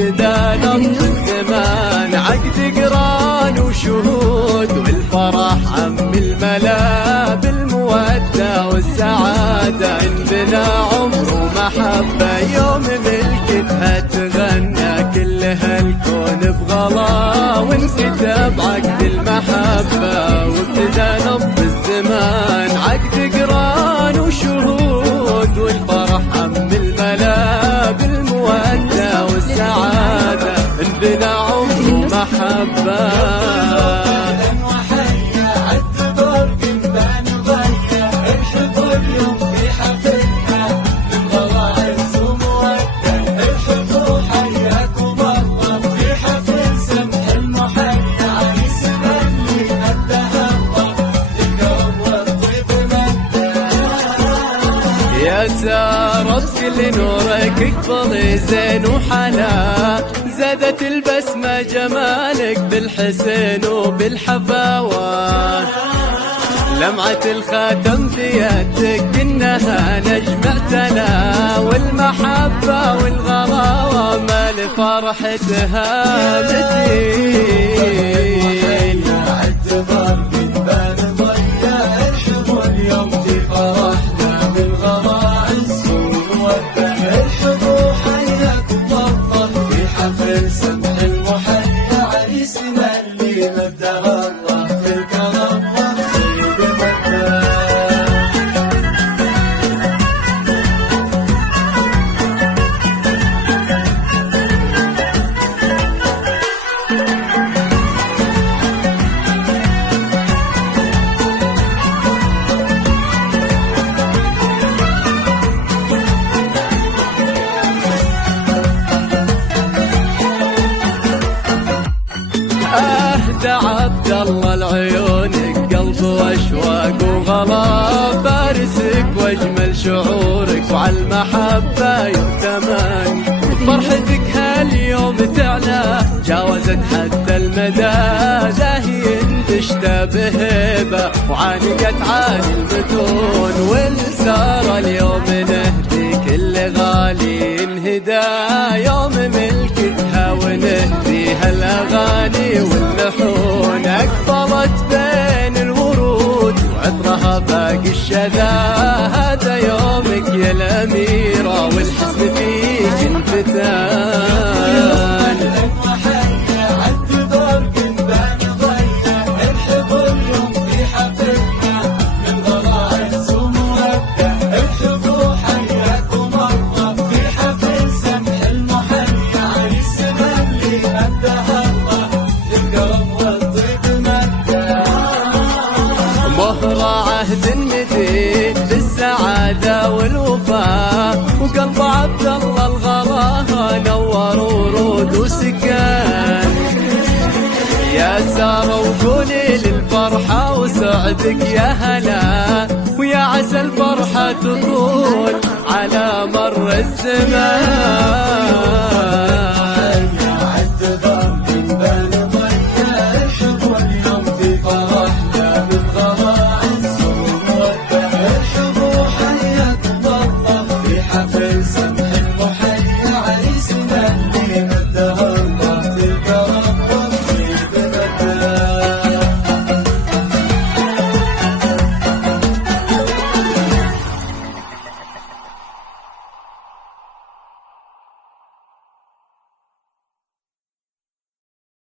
وابتدى نبض الزمان، عقد قران وشهود والفرح عم الملا بالمودة والسعادة، انبنى عمر ومحبة يوم ملكتها تغنى كل هالكون بغلا، وانكتب عقد المحبة وابتدى نبض الزمان، عقد قران وشهود والفرح عم الملا بالمودة والسعادة، انبنى عمر ومحبة. يا سارة بكل نورك اقبل زين وحلا، زادت البسمة جمالك بالحسن وبالحفاوة، لمعة الخاتم في يدك إنها نجم اعتلى، والمحبة والغلاوة ما لفرحتها مثيل. سمح المحيا عريسنا اللي مدها الله في الكرم والطيب مدها. اهدى عبد الله لعيونك قلب واشواق وغلا، فارسك واجمل شعورك وعلى المحبه يؤتمن، فرحتك هاليوم تعلى جاوزت حتى المدى، زاهي تشتبه هبه وعانقت عالي المتون، والساره اليوم نهدي كل غالي انهدى يوم ملكتها، ونهديها الاغاني واللحون، اقبلت بين الورود وعطرها باقي الشذا، هذا يومك يا الاميره والحسن فيك انفتان. مهر عهد مدين بالسعادة والوفاء، وقلب عبد الله الغلا نور ورود وسكان، يا سارة وقولي للفرحة وسعدك يا هلا، ويا عسى الفرحة تطول على مر الزمان.